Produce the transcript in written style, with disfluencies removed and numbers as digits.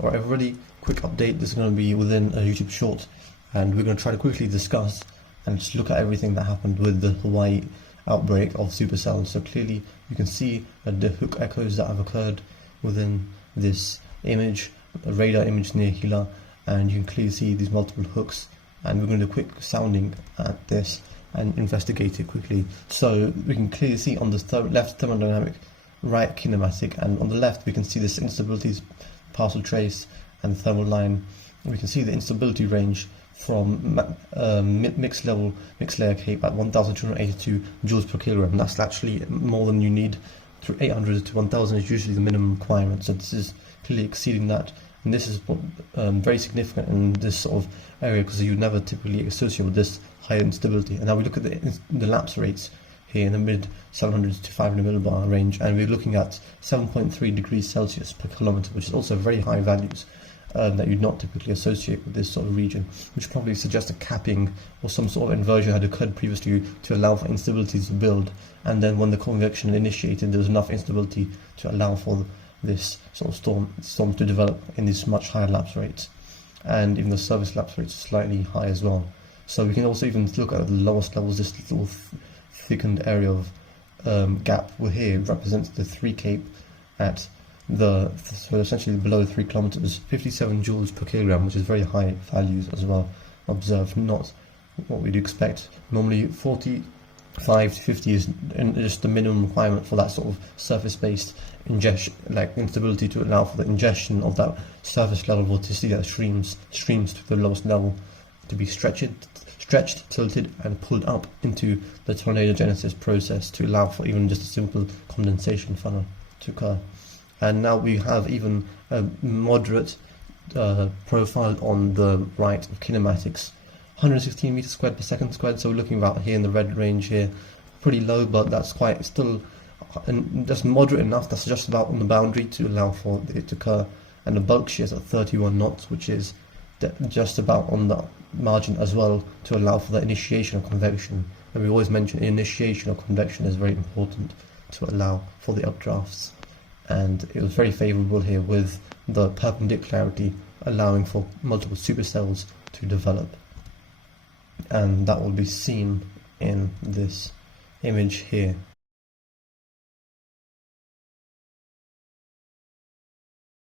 Alright everybody, quick update. This is going to be within a YouTube short, and we're going to try to quickly discuss and just look at everything that happened with the Hawaii outbreak of supercells. So clearly you can see the hook echoes that have occurred within this image, a radar image near Hila, and you can clearly see these multiple hooks, and we're going to do a quick sounding at this and investigate it quickly. So we can clearly see on the left thermodynamic, right kinematic, and on the left we can see this instabilities, partial trace, and thermal line. We can see the instability range from mixed layer cape at 1282 joules per kilogram. That's actually more than you need. Through 800 to 1000 is usually the minimum requirement, so this is clearly exceeding that, and this is very significant in this sort of area, because you never typically associate with this high instability. And now we look at the lapse rates here in the mid 700 to 500 millibar range, and we're looking at 7.3 degrees Celsius per kilometer, which is also very high values that you'd not typically associate with this sort of region, which probably suggests a capping or some sort of inversion had occurred previously to allow for instability to build, and then when the convection initiated there was enough instability to allow for this sort of storm to develop in these much higher lapse rates, and even the surface lapse rates are slightly high as well. So we can also even look at the lowest levels. This little thickened area of gap here represents the 3 cape at so essentially below 3 kilometers, 57 joules per kilogram, which is very high values as well observed, not what we'd expect. Normally 45 to 50 is just the minimum requirement for that sort of surface-based ingestion, like instability, to allow for the ingestion of that surface level vorticity that streams to the lowest level to be stretched, tilted, and pulled up into the tornadogenesis process to allow for even just a simple condensation funnel to occur. And now we have even a moderate profile on the right of kinematics, 116 meters squared per second squared. So we're looking about here in the red range here, pretty low, but that's quite still, and just moderate enough. That's just about on the boundary to allow for it to occur. And the bulk shear is at 31 knots, which is just about on the margin as well, to allow for the initiation of convection. And we always mention initiation of convection is very important to allow for the updrafts. And it was very favourable here with the perpendicularity allowing for multiple supercells to develop, and that will be seen in this image here.